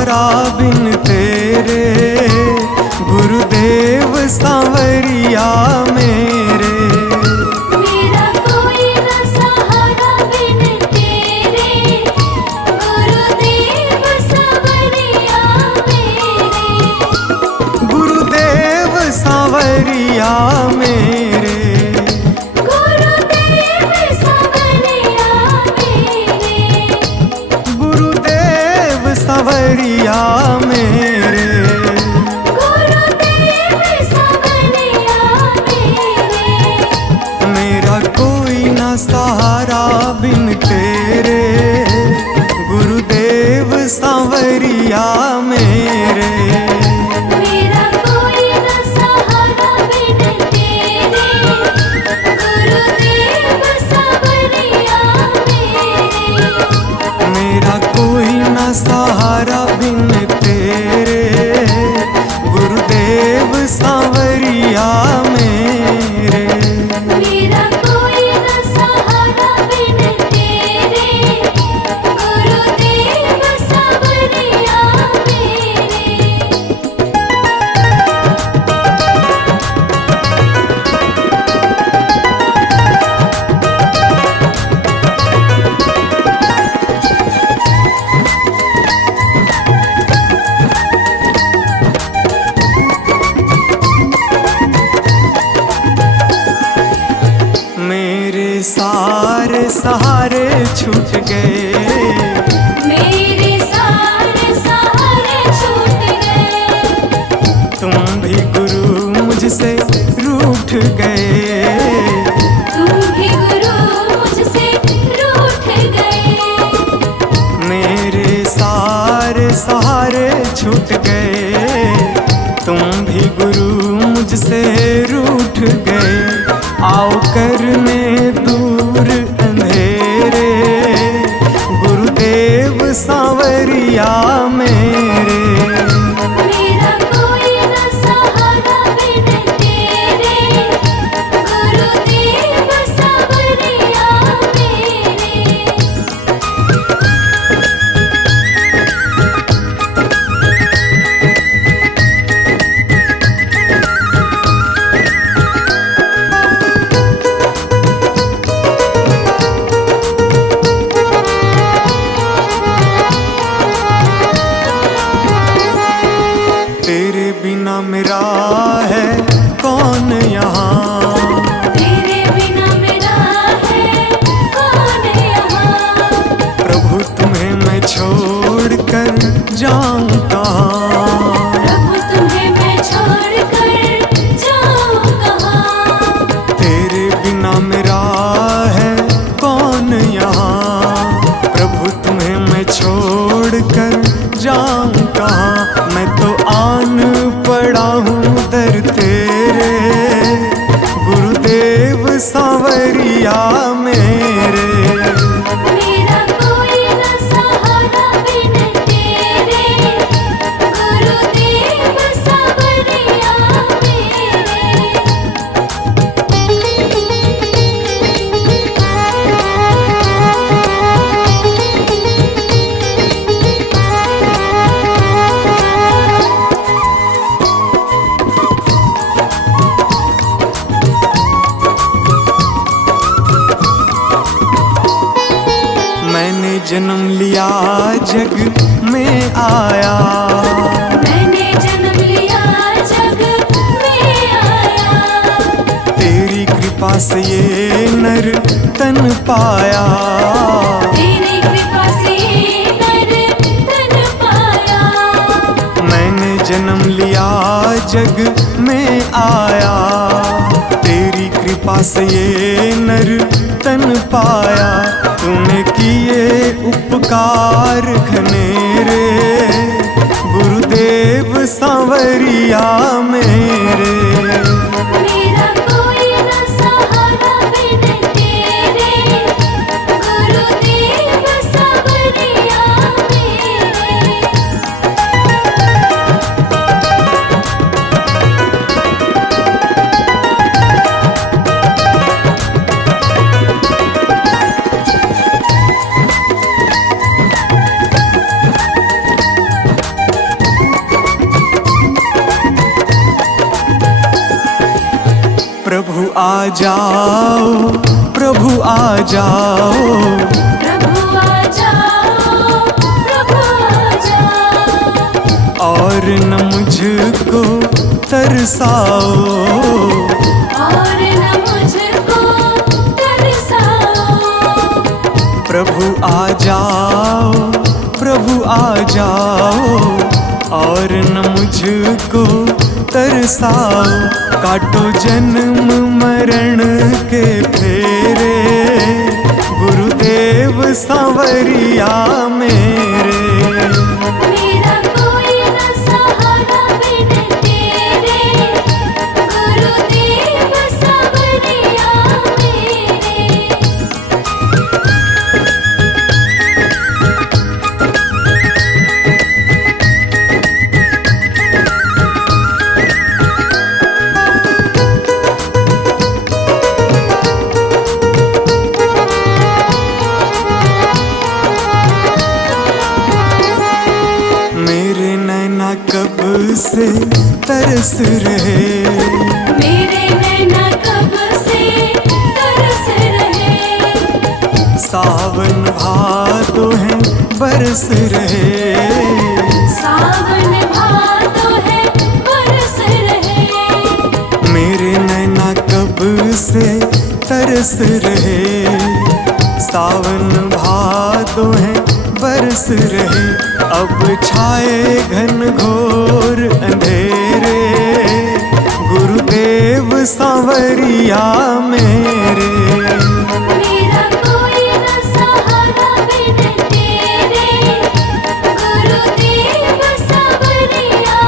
सहारा बिन तेरे, गुरुदेव सांवरिया मेरे। मेरा कोई न सहारा बिन तेरे, गुरुदेव सांवरिया मेरे। गुरुदेव सांवरिया मेरे, गुरुदेव सांवरिया मेरे। गुरुदेव सांवरिया मेरे। गुरुदेव सांवरिया मेरे। मेरा कोई ना सहारा बिन तेरे, गुरुदेव सांवरिया मेरे। मेरा कोई न सहारा बिन तेरे, गुरुदेव सांवरिया मेरे। मेरा कोई ना सहारा बिन तेरे, गुरुदेव सांवरिया मेरे। मेरा कोई न सहारा बिन तेरे, गुरुदेव सांवरिया मेरे। मेरे सारे सहारे छूट गए, मेरे सारे सहारे छूट गए। तुम भी गुरु मुझसे रूठ गए। तुम भी गुरु मुझसे रूठ गए। मेरे सारे सहारे छूट गए, तुम भी गुरु मुझसे रूठ गए। आओ करने दूर अंधेरे, गुरुदेव सांवरिया मेरे। मेरा कोई न सहारा बिन तेरे, गुरुदेव सांवरिया मेरे। तेरे बिना मेरा है कौन यहाँ, तेरे बिना मेरा है कौन यहाँ। प्रभु तुम्हें मैं छोड़ कर जाऊं कहाँ। प्रभु तुम्हें मैं छोड़ कर जाऊं कहाँ। तेरे बिना मेरा है कौन यहाँ, प्रभु तुम्हें मैं छोड़ कर जाऊं कहाँ। मैं तो आन पड़ा हूँ दर तेरे, गुरुदेव सांवरिया मेरे। मेरा कोई न सहारा बिन तेरे, गुरुदेव सांवरिया मेरे। मैंने जन्म लिया जग में आया, मैंने जन्म लिया जग में आया। तेरी कृपा से ये नर तन पाया। तेरी कृपा से नर तन पाया। मैंने जन्म लिया जग में आया, तेरी कृपा से ये नर तन पाया। तूने किए उपकार घनेरे, गुरुदेव सांवरिया मेरे। मेरा कोई न सहारा बिन तेरे, गुरुदेव सांवरिया मेरे। जाओ प्रभु आ जाओ, प्रभु आ जाओ, प्रभु आ जाओ। और न मुझको तरसाओ, और न मुझको तरसाओ। प्रभु आ जाओ प्रभु आ जाओ, और न मुझको तरसाओ। काटो जन्म मरण के फेरे, गुरुदेव सांवरिया मेरे। मेरा कोई न सहारा बिन तेरे, गुरुदेव सांवरिया मेरे। मेरे नैना कब से तरस रहे, मेरे नैना कब से तरस रहे। सावन भादो है बरस रहे, सावन भादो है बरस रहे। मेरे नैना कब से तरस रहे। सावन भादो है बरस रहे। अब छाए घन घोर अंधेरे, गुरुदेव सांवरिया मेरे। मेरा कोई न सहारा बिन तेरे, गुरुदेव सांवरिया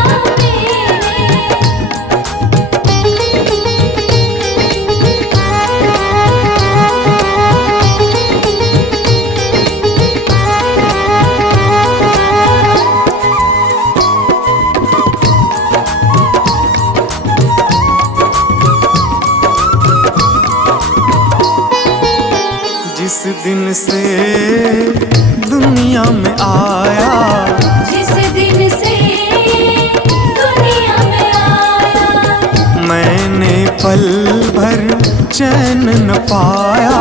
जिस दिन से दुनिया में आया, जिस दिन से दुनिया में आया। मैंने पल भर चैन न पाया।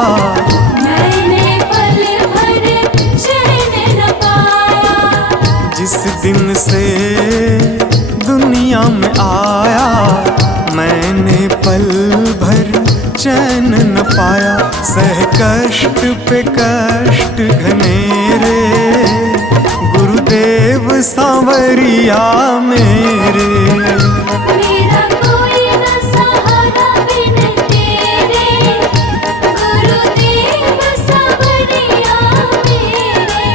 मैंने पल भर चैन न पाया। जिस दिन से दुनिया में आया, मैंने पल भर चैन न पाया। सह कष्ट पे कष्ट घनेरे, गुरुदेव सांवरिया मेरे। मेरा कोई न सहारा बिन तेरे, गुरुदेव सांवरिया मेरे।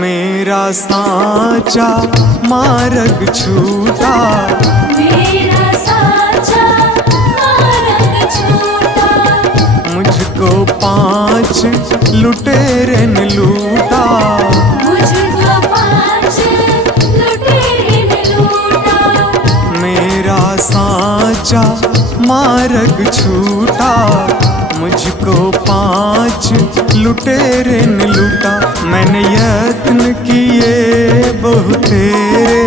मेरा साचा मार्ग छूटा, मेरा साचा मार्ग छूटा। मुझको 5 लुटेरे ने लूटा। मुझको 5 लुटेरे ने लूटा। मेरा साचा मार्ग छूटा, मुझको 5 लुटेरे ने लूटा। मैंने यत्न किए बहुतेरे,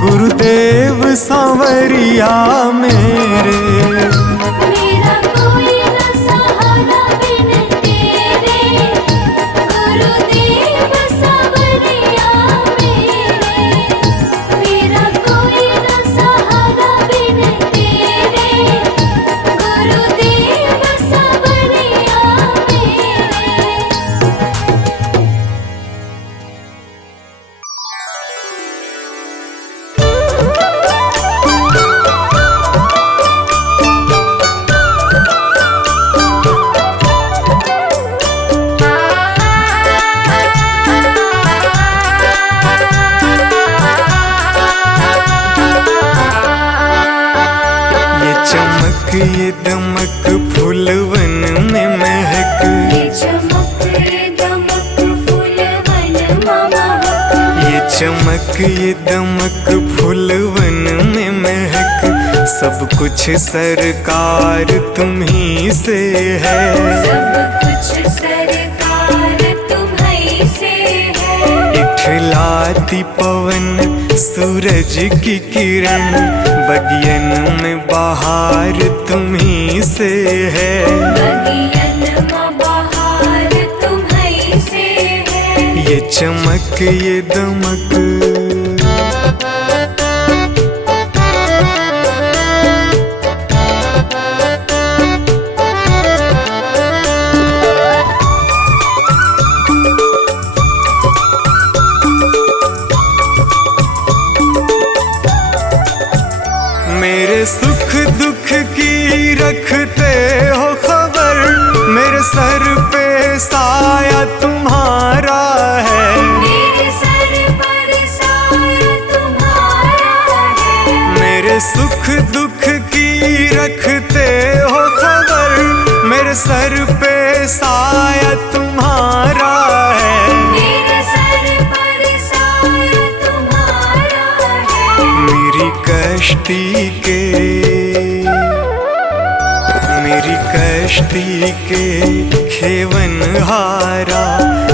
गुरुदेव सांवरिया मेरे। मेरा कोई न सहारा बिन तेरे, गुरुदेव सांवरिया मेरे। मेरा कोई न सहारा बिन तेरे, गुरुदेव सांवरिया मेरे। ये दमक फूलवन में महक, ये चमक दमक फूलवन में महक। चमक ये दमक फूलवन में महक, सब कुछ सरकार तुम्ही से है। सब कुछ सरकार तुम्हीं से है। इठलाती पवन सूरज की किरण, बगियन में बहार तुम्ही से है। बगियन में बहार तुम्हीं से है। ये चमक ये दमक मेरे सुख दुख की रखते हो खबर, मेरे सर पे साया तुम्हारा है। मेरे सर पर साया तुम्हारा है। मेरे सुख दुख की रखते हो खबर, मेरे सर पे साया तुम्हारा है। मेरे सर पर साया तुम्हारा है। मेरी कश्ती के खेवन हारा,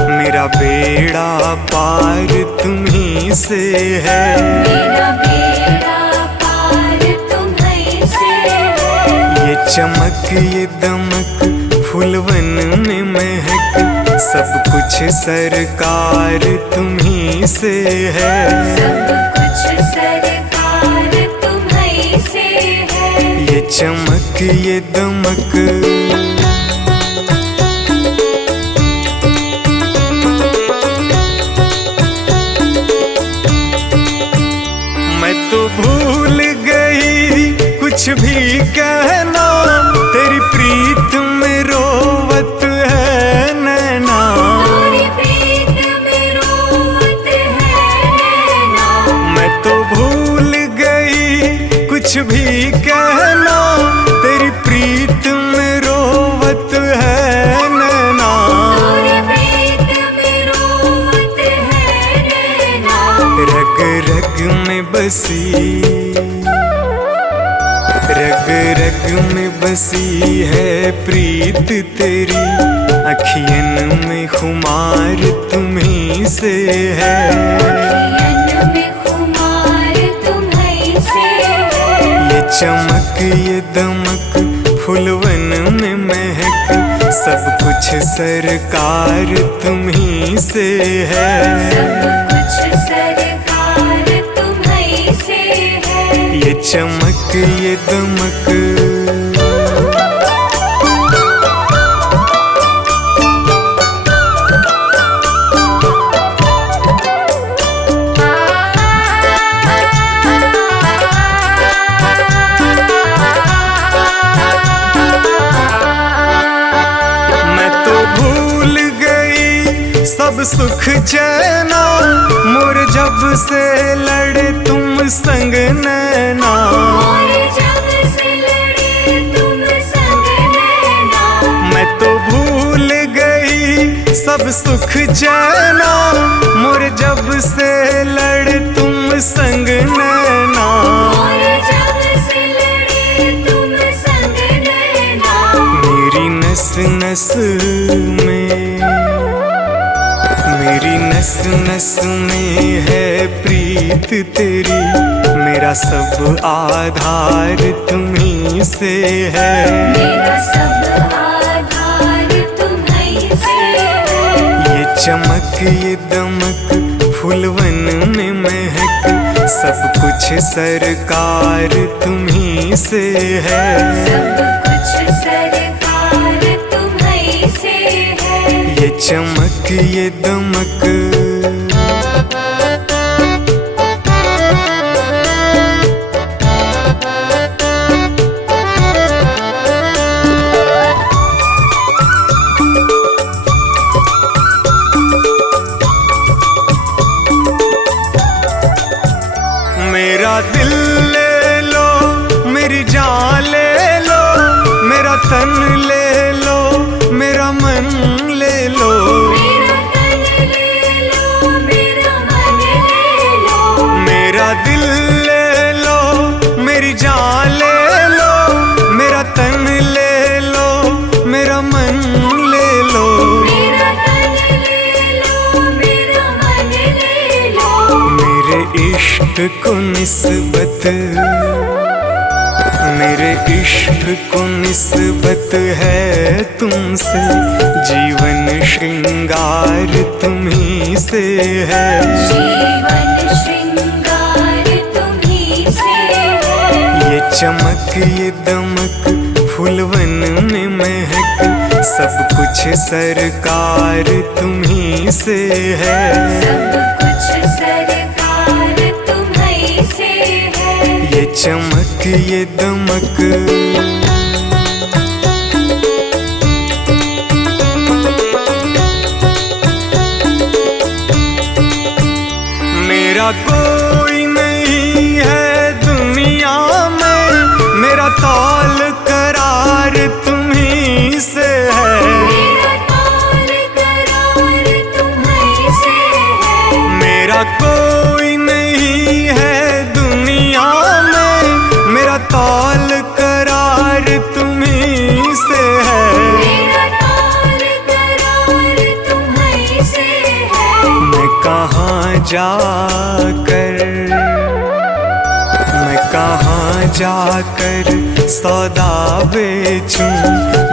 मेरा बेड़ा पार तुम्ही से है। मेरा बेड़ा पार तुम्हीं से है। ये चमक ये दमक फूलवन में महक, सब कुछ सरकार तुम्ही से है। सब कुछ सरकार तुम्हीं से है। ये चमक ये दमक मैं तो भूल गई कुछ भी कहना, तेरी प्रीत में रोवत है नैना। तेरी प्रीत में रोवत है नैना। मैं तो भूल गई कुछ भी कहना, तेरी प्रीत में रोवत है नैना। तेरी प्रीत में रोवत है नैना। रग रग में बसी, रग रग में बसी है प्रीत तेरी, अखियन में खुमार तुम्ही से है। अखियन में खुमार तुम्हीं से है। ये चमक ये दमक फूलवन में महक, सब कुछ सरकार तुम्ही से है। सब कुछ सरकार तुम्हीं से है। ये चमक ये दमक मैं तो भूल गई सब सुख चैना, मोर जब से लड़े तुम संग नैना। और जब से लड़े तुम संग नैना। मैं तो भूल गई सब सुख चैना, मोर जब से लड़े तुम संग नैना। और जब से लड़े तुम संग नैना। मेरी नस नस में, मेरी नस नस में है प्रीत तेरी, मेरा सब आधार तुम्ही से है। मेरा सब आधार तुम्हीं से है। ये चमक ये दमक फूलवन में महक, सब कुछ सरकार तुम्ही से है। सब कुछ सरकार तुम्हीं से है। ये चमक ये दमक मेरा दिल ले लो, मेरी जान ले लो, मेरा तन ले लो, मेरा मन ले लो। मेरा तन ले लो, इश्क को निस्बत, मेरे इश्क को निस्बत है तुमसे, जीवन श्रृंगार तुम्ही से है। जीवन श्रृंगार तुम्ही से है। ये चमक ये दमक फूलवन में महक, सब कुछ सरकार तुम्ही से है। सब कुछ सरकार तुम्ही से है। ये चमक ये दमक मेरा कोई नहीं है दुनिया में, मेरा तौल करार तुम्ही से है। मेरा तौल करार तुम्ही से है। मेरा कोई नहीं है दुनिया में, मेरा तौल करार तुम्ही से है। मेरा तौल करार तुम्ही से है। मैं कहाँ जाकर सौदा बेचूं,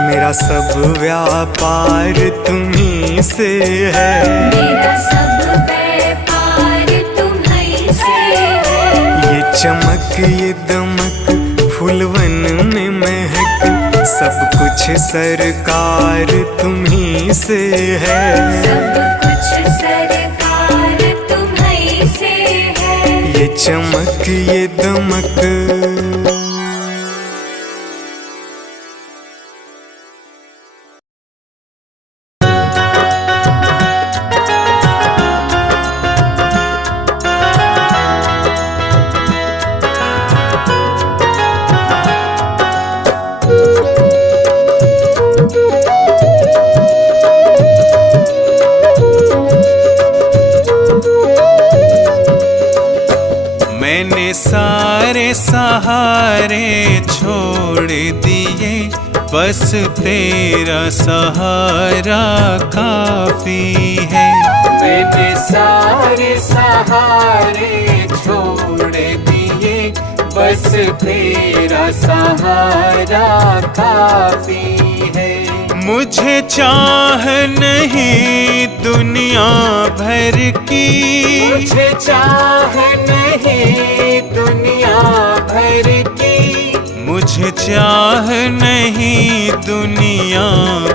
मेरा सब व्यापार तुम्ही से है। मेरा सब व्यापार तुम्ही से है। ये चमक ये दमक फूलवन में महक, सब कुछ सरकार तुम्ही से है। सब कुछ सरकार तुम्ही से है। ये चमक ये दमक मैंने सारे सहारे छोड़ दिए, बस तेरा सहारा काफी है। मैंने सारे सहारे छोड़ दिए, बस तेरा सहारा काफी है। मुझे चाह नहीं दुनिया भर की, मुझे चाह नहीं दुनिया भर की, मुझे चाह नहीं दुनिया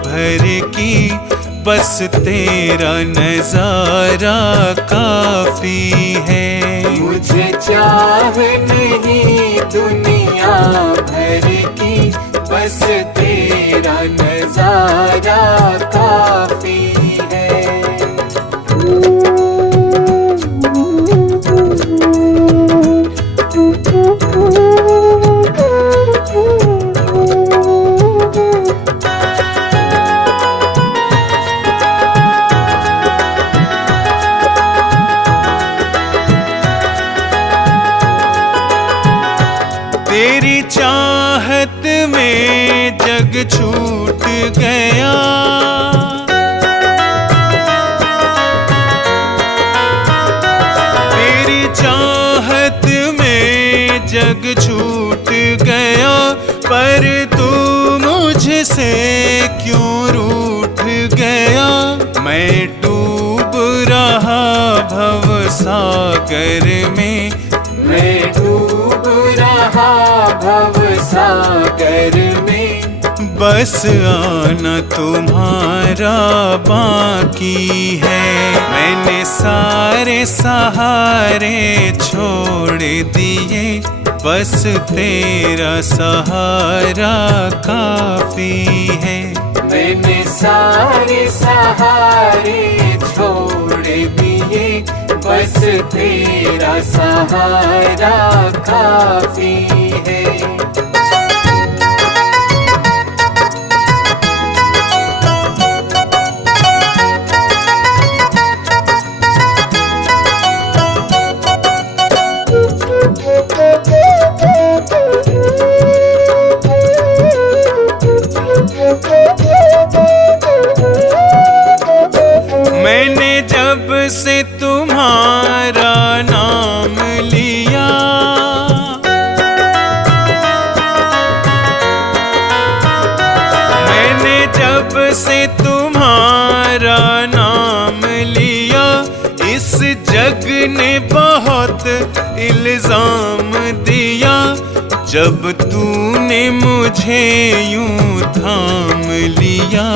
भर की, बस तेरा नजारा काफी है। मुझे चाह नहीं दुनिया भर की, बस तेरा नजारा काफी है। तेरी चाहत में जग छूट गया, तेरी चाहत में जग छूट गया, पर तू मुझसे क्यों रूठ गया। मैं डूब रहा भव सागर में, मैं डूब रहा भव सागर में, बस आना तुम्हारा बाकी है। मैंने सारे सहारे छोड़ दिए, बस तेरा सहारा काफी है। मैंने सारे सहारे छोड़ दिए, बस तेरा सहारा काफी है। मैंने जब से तुम्हारा नाम से तुम्हारा नाम लिया, इस जग ने बहुत इल्जाम दिया। जब तूने मुझे यूं थाम लिया,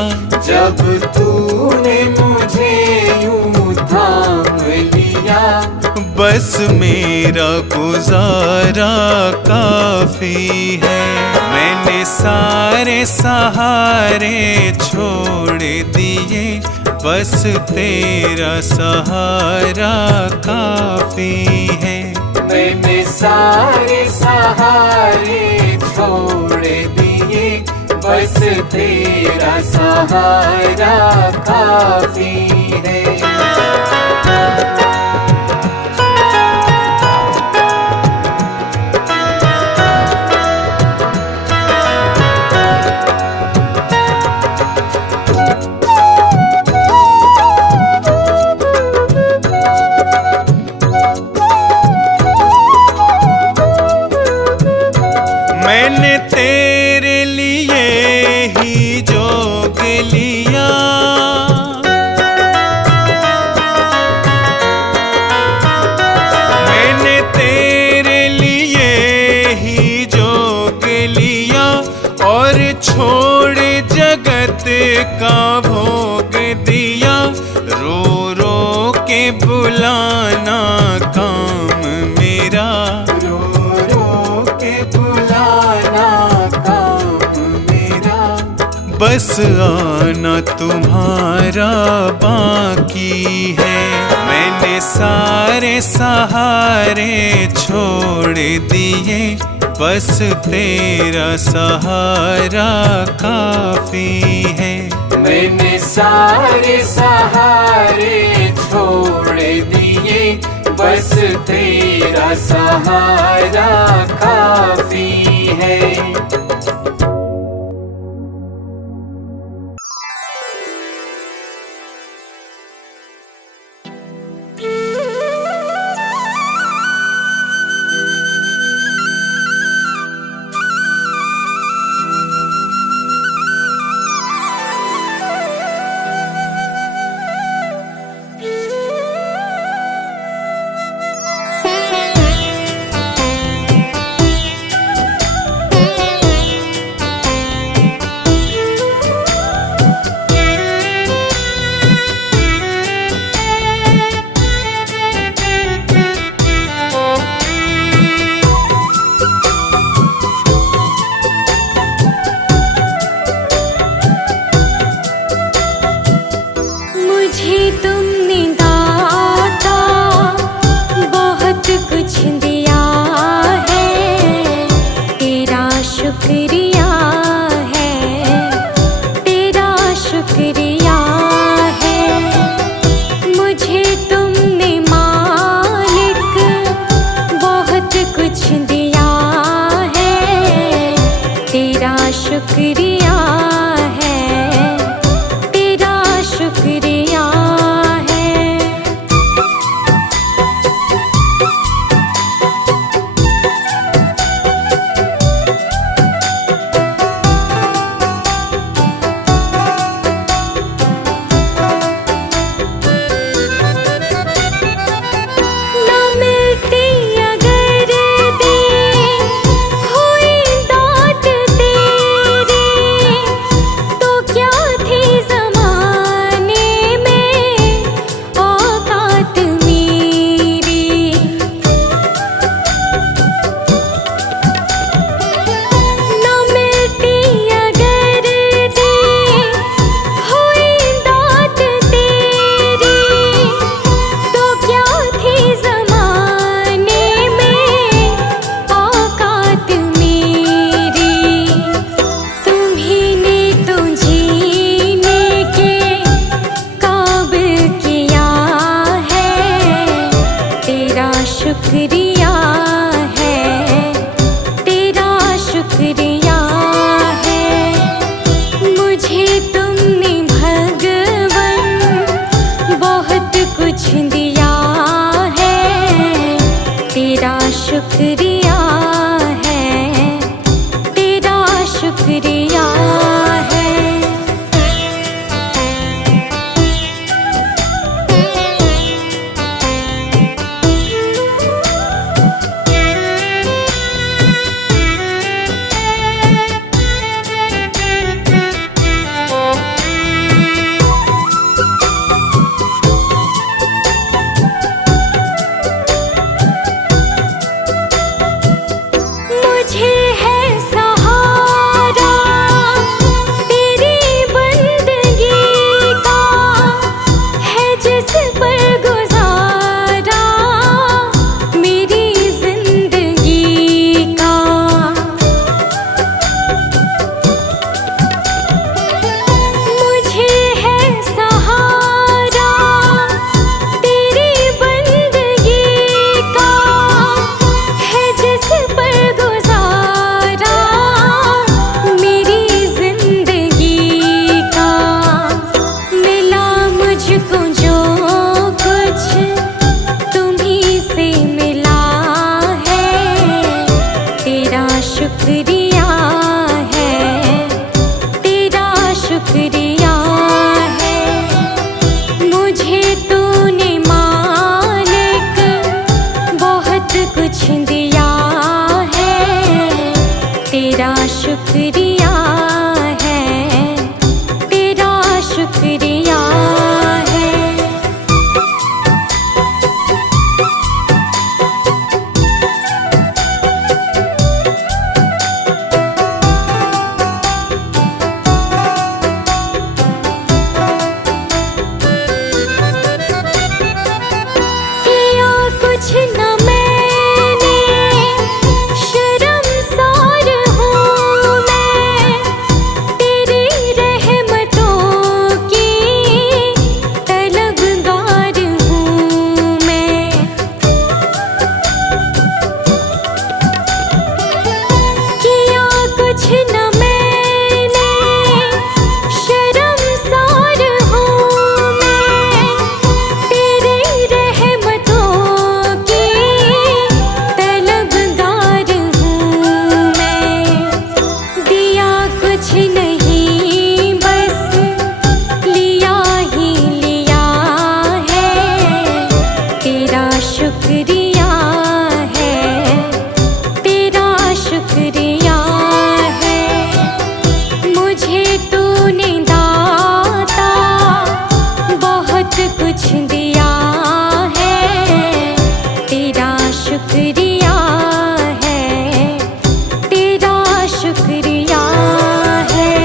जब तूने मुझे यूं थाम लिया, बस मेरा गुजारा काफी है। मैंने सारे सहारे छोड़ दिए, बस तेरा सहारा काफी है। मैंने सारे सहारे छोड़ दिए, बस तेरा सहारा काफी है। मैंने तेरे लिए ही जोग लिया, मैंने तेरे लिए ही जोग लिया, और छोड़ जगत का भोग दिया। रो रो के बुलाना काम मेरा, रो रो के बुलाना काम मेरा, बस आना तुम्हारा बाकी है। मैंने सारे सहारे छोड़ दिए, बस तेरा सहारा काफी है। मैंने सारे सहारे छोड़ दिए, बस तेरा सहारा काफी है। शुक्रिया है, तेरा शुक्रिया है। ना मिलती अगर दी हुई दाद तेरी, तो क्या थी ज़माने में औकात मेरी। ना मिलती अगर दी हुई दाद तेरी, तो क्या थी ज़माने में औकात मेरी। तुम्हीं ने तो जीने के काबिल किया है, तेरा शुक्रिया है, तेरा शुक्रिया है। मुझे तुमने भगवन बहुत कुछ दिया है, तेरा शुक्रिया है, तेरा शुक्रिया है। तेरा शुक्रिया है, तेरा शुक्रिया है। किया कुछ न मैंने, शर्मसार हूँ मैं, तेरी रहमतों की तलबगार हूँ मैं। किया कुछ न मैंने, शर्मसार हूँ मैं, तेरी रहमतों की तलबगार हूँ मैं। दिया कुछ नहीं बस लिया ही लिया है, तेरा शुक्रिया है, तेरा शुक्रिया है। मुझे तूने दाता बहुत कुछ दिया है, तेरा शुक्रिया है, तेरा शुक्रिया है।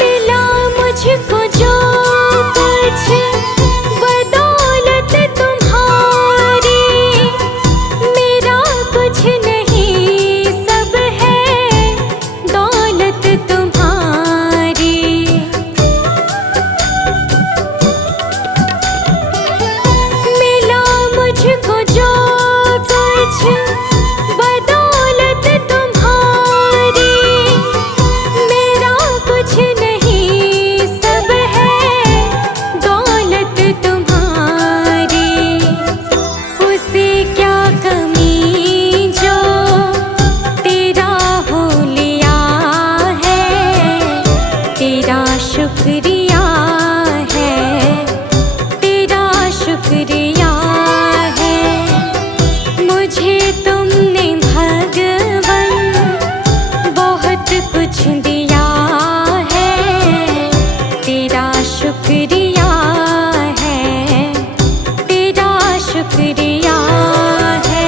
मिला मुझको जो कुछ बदौलत तुम्हारी, मेरा कुछ नहीं सब है दौलत तुम्हारी। मिला मुझको जो कुछ बदौलत तुम्हारी, मेरा कुछ नहीं सब है दौलत तुम्हारी। उसे क्या कमी जो तेरा हो लिया है, तेरा शुक्रिया है, तेरा शुक्रिया है। मुझे तुमने भगवन बहुत कुछ दिया है, तेरा शुक्रिया है, तेरा शुक्रिया है।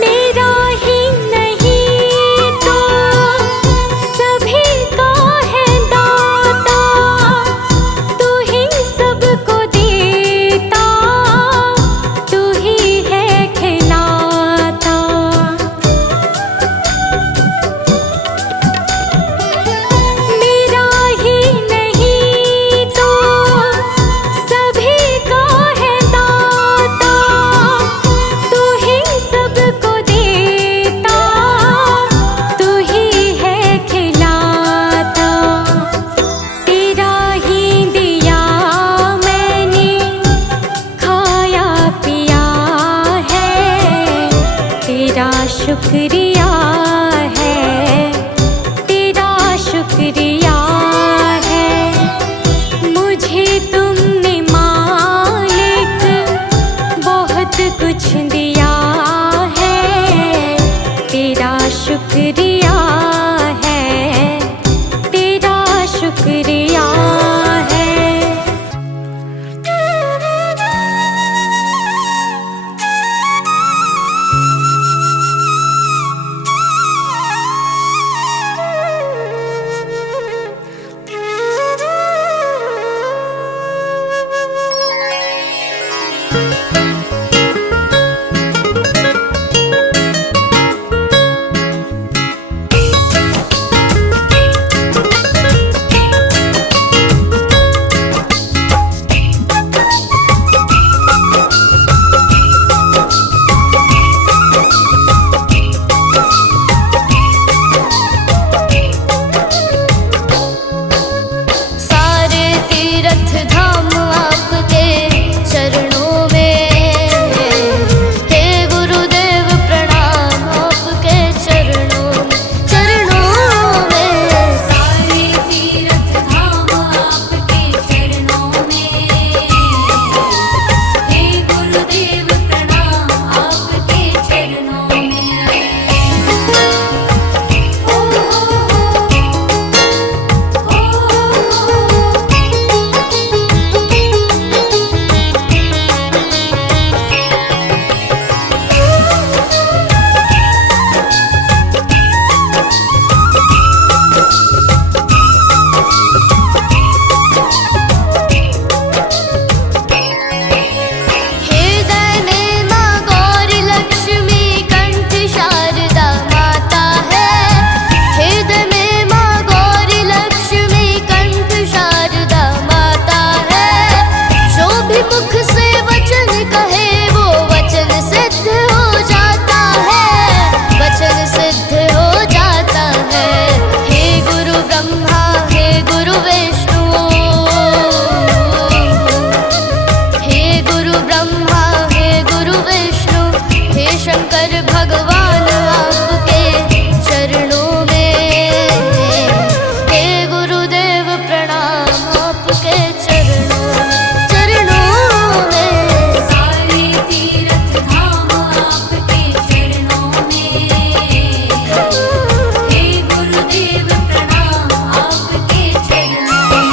मेरा ही नहीं तो सभी का है दाता, तू ही सबको देता, तू ही है खिलाता। मेरा ही नहीं तो सभी का है दाता, तू ही सबको देता, तू ही है खिलाता। तेरा ही दिया मैंने खाया पिया है, तेरा शुक्रिया है, तेरा शुक्रिया है। मुझे तुमने मालिक बहुत कुछ दिया है, तेरा शुक्रिया है, तेरा शुक्रिया है। शंकर भगवान आपके चरणों में। हे गुरुदेव प्रणाम आपके चरणों में। सारे तीर्थ धाम आपके चरणों में। हे गुरुदेव प्रणाम आपके चरणों में।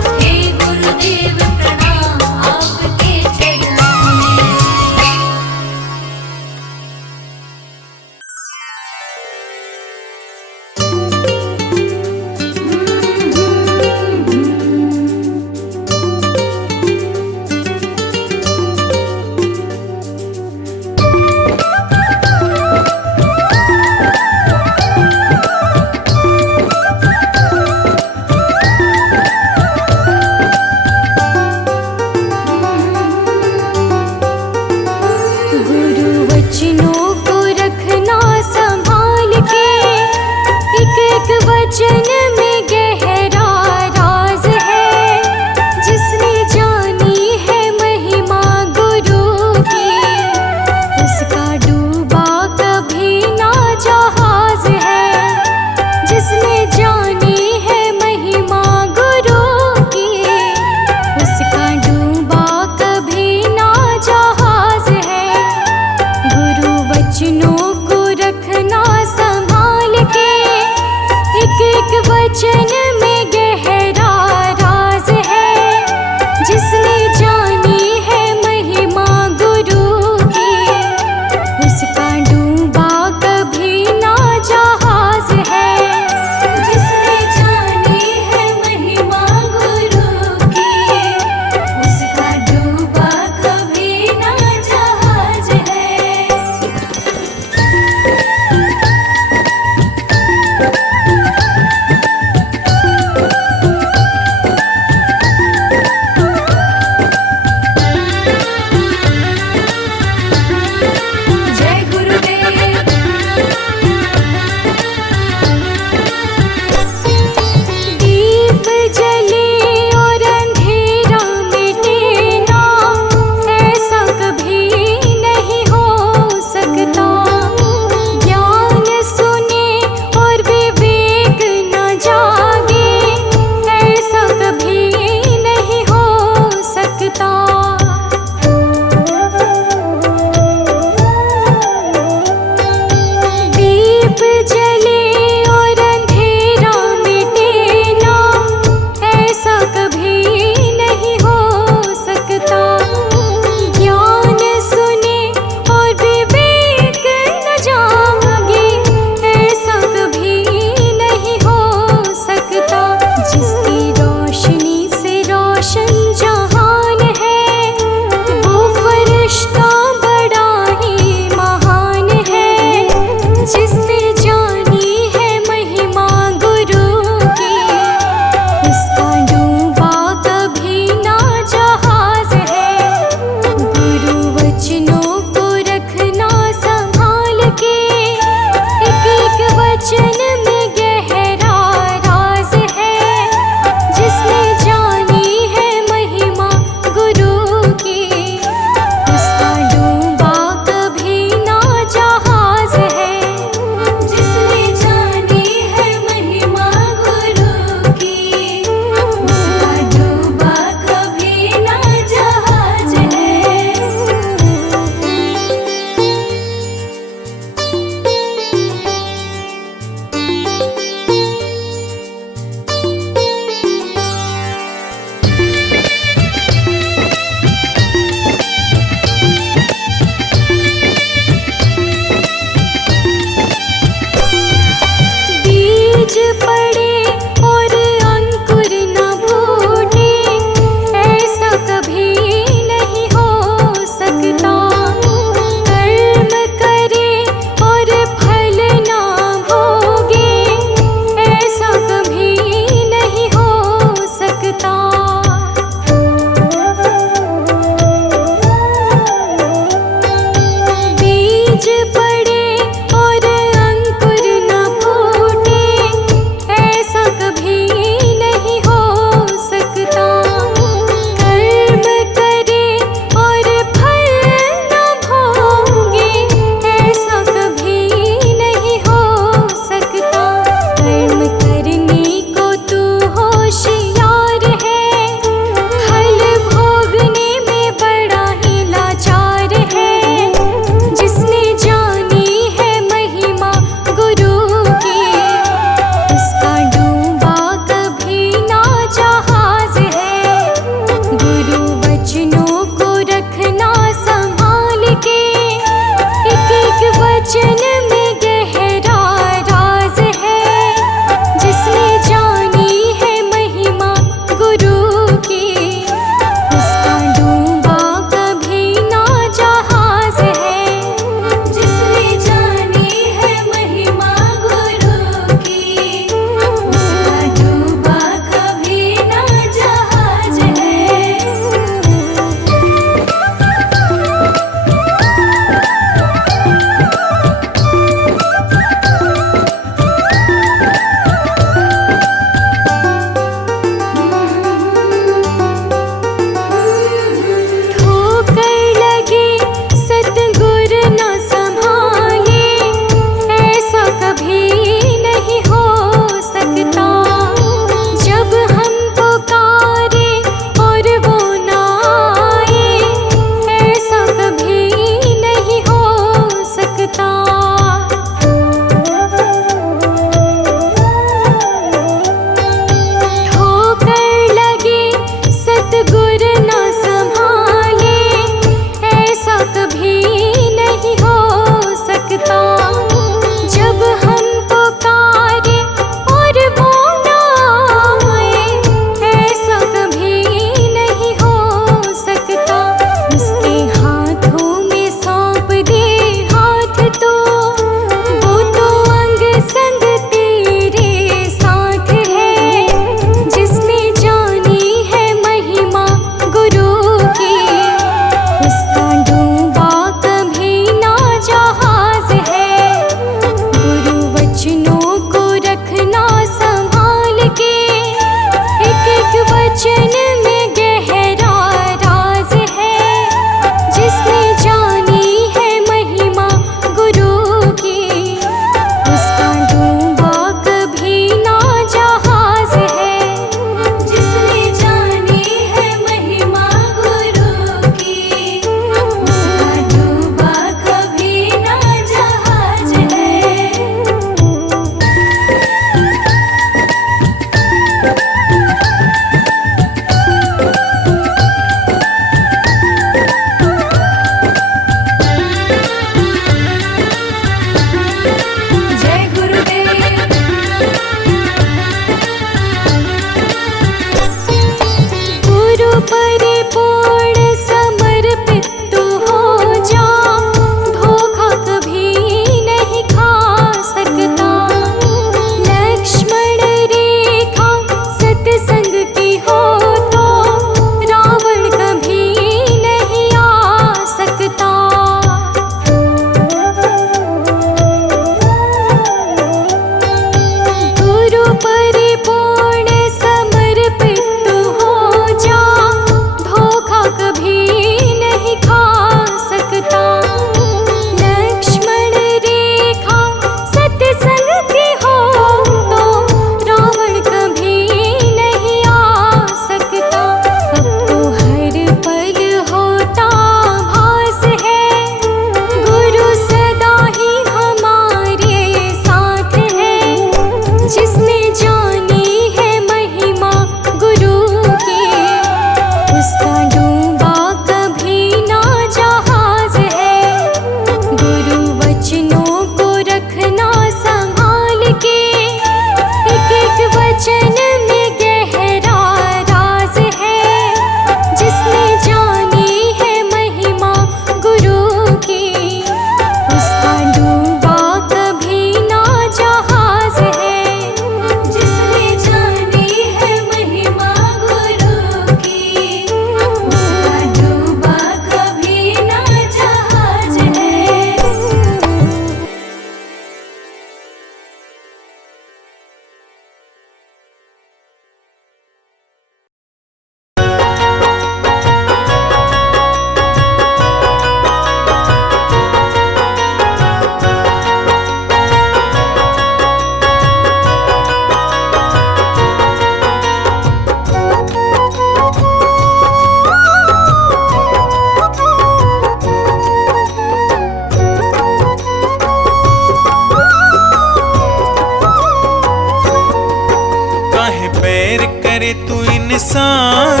इंसान,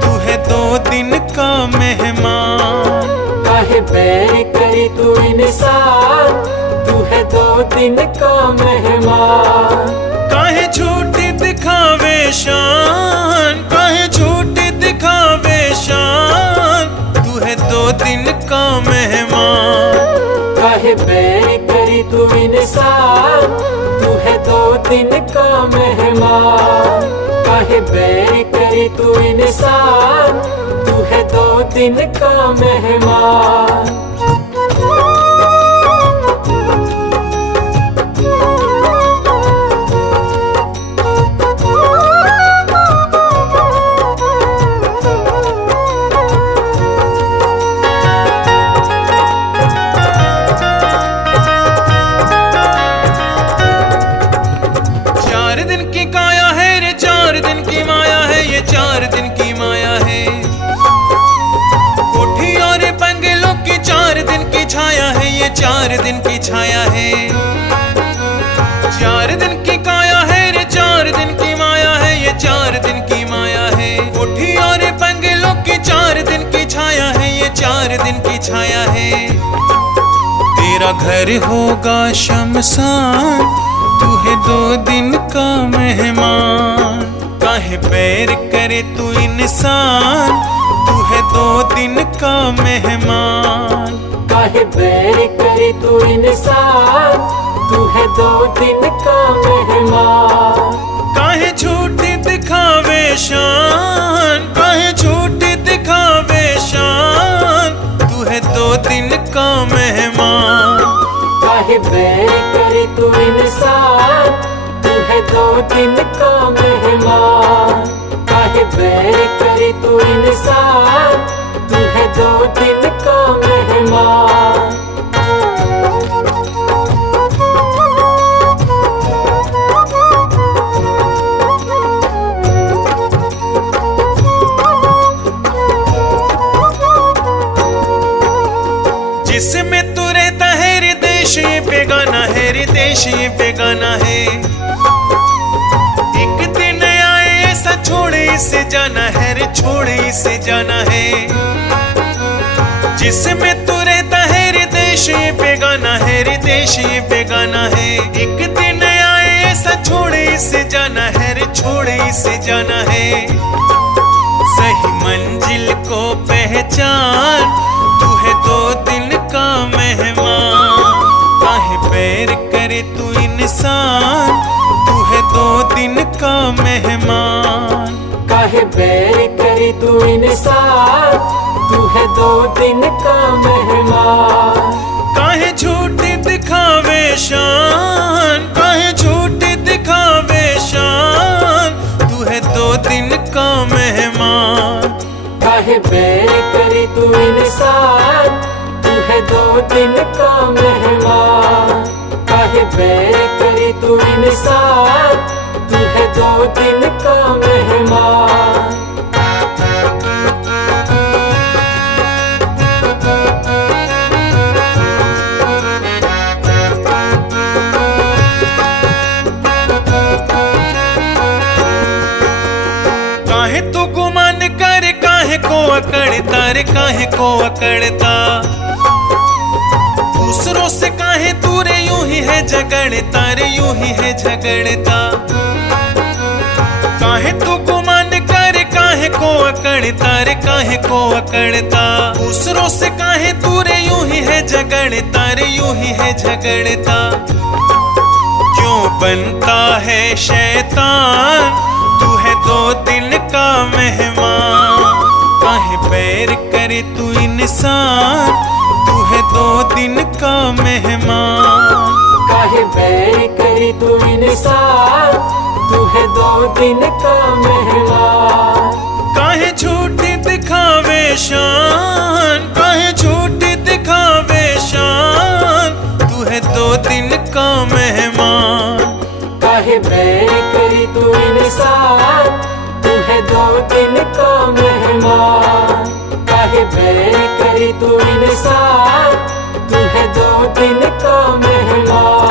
तू है 2 दिन का मेहमान। काहे बैर करी तू इंसान, तू है 2 दिन का मेहमान। काहे झूठी दिखावे शान, काहे झूठी दिखावे शान, तू है 2 दिन का मेहमान। काहे बैर करी तू इंसान, तू है 2 दिन का मेहमान। काहे बैर करी तू इंसान, तू है 2 दिन का मेहमान। छाया है ये 4 दिन की छाया है, 4 दिन की काया है रे 4 दिन की माया है, ये 4 दिन की माया है। कोठी और बंगलों की 4 दिन की छाया है, ये 4 दिन की छाया है। तेरा घर होगा शमशान, तू है 2 दिन का मेहमान। काहे बैर करे तू इंसान, तू है 2 दिन का मेहमान। काहे बैर करी तू इंसान, तू है 2 दिन का मेहमान। काहे झूठी दिखावे शान, काहे झूठी दिखावे शान, तू है 2 दिन का मेहमान। काहे बैर करी तू इंसान, तू है 2 दिन का मेहमान। काहे बैर करी तू इंसान, तू है 2 दिन का मेहमान। जिसमें तू रहता है रे देश ये बेगाना है, रे देश ये बेगाना है। एक दिन आए ऐसा छोड़े इसे जाना है रे, छोड़े इसे जाना है। जिसमें तू रहता है रे देश ये बेगाना है, रे देश ये बेगाना है। एक दिन आए ऐसा छोड़े इसे जाना है रे, छोड़े इसे जाना है। सही मंजिल को पहचान, तू है 2 दिन का मेहमान। काहे बैर करे तू इंसान, तू है 2 दिन का मेहमान। काहे बैर करी तू इंसान, तू है 2 दिन का मेहमान। काहे झूठी दिखावे शान, काहे झूठी दिखावे शान, तू है 2 दिन का मेहमान। काहे बैर करी तू इंसान, तू है 2 दिन का मेहमान। काहे बैर करी तू इंसान, तू है 2 दिन का मेहमान। काहे तू गुमान कर, काहे को अकड़ता रे, काहे को अकड़ता। दूसरों से काहे तू रे यूं ही है झगड़ता रे, यूं ही है झगड़ता। काहे तू गुमान कर, काहे को अकड़ता रे, काहे को अकड़ता। दूसरों से काहे तू रे यूं ही है झगड़ता रे, यूं ही है झगड़ता। क्यों बनता है शैतान, तू है 2 दिन का मेहमान। काहे बैर करे तू इंसान, तू है 2 दिन का मेहमान। काहे बैर करी तू इंसान, तू है 2 दिन का मेहमान। काहे झूठी दिखावे शान, काहे झूठी दिखावे शान, तू है 2 दिन का मेहमान। काहे बैर करी तू इंसान, तू है 2 दिन का मेहमान। काहे बैर करी तू इंसान, तू है 2 दिन का मेहमान।